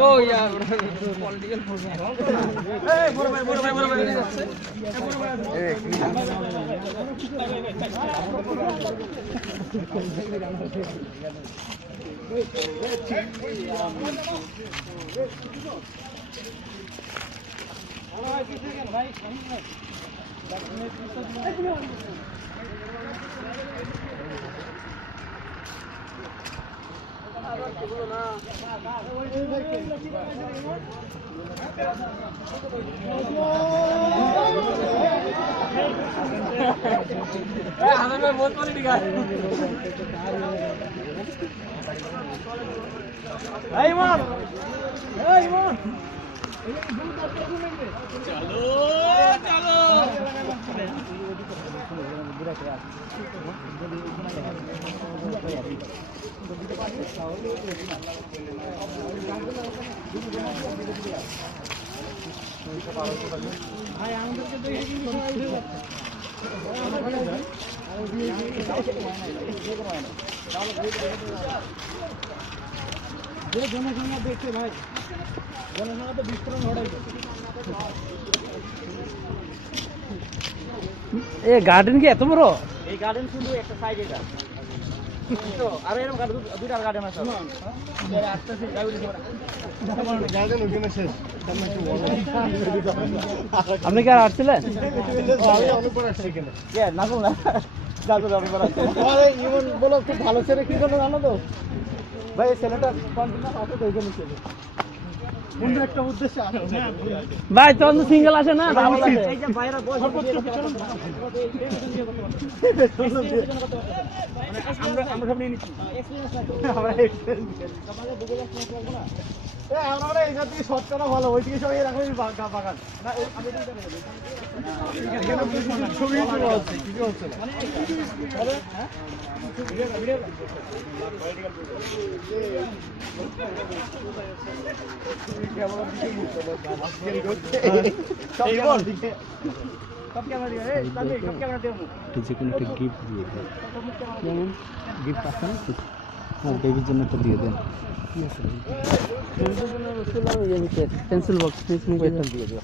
ও ইয়ার political problem এই বড় ভাই যাচ্ছে बहुत पानी दिखा ईमान ईमान चलो चलो भाई আমাদেরকে দেখে কিন্তু সবাই উঠে যাচ্ছে জনসংখ্যা দেখছে ভাই জনসংখ্যা তো বিস্ফোরণ ঘটাইছে এ গার্ডেন কি এত বড় এই গার্ডেন শুধু একটা সাইড এটা তো আর এরকম গার্ডেন দুইটা গার্ডেন আছে আসতেছে গার্ডেন ওখানে শেষ আপনি কি আর আসছিলেন আমি অনেক পর আসছি এখানে না বললাম যাও আমি পর আসছি আরে ইমন বলো খুব ভালো ছেলে কি জন্য জানো তো ভাই ছেলেটা কন্টিনিউ আছে তো ওইখানে ছিল কোন একটা উদ্দেশ্যে আসে ভাই তো সিঙ্গেল আসে না এই যে ভাইরা বয়স আমরা সব নিয়ে নিচ্ছি আমরা আমরা এই জাতীয় শর্ট করা ভালো ওইদিকে সবাই এরকমই বাগান না ছবি আছে কিছু হচ্ছে গিফট দিয়ে দেন যেমন গিফট আছে না বেবির জন্য একটা দিয়ে দেন পেন্সিল বক্স দিয়ে দিও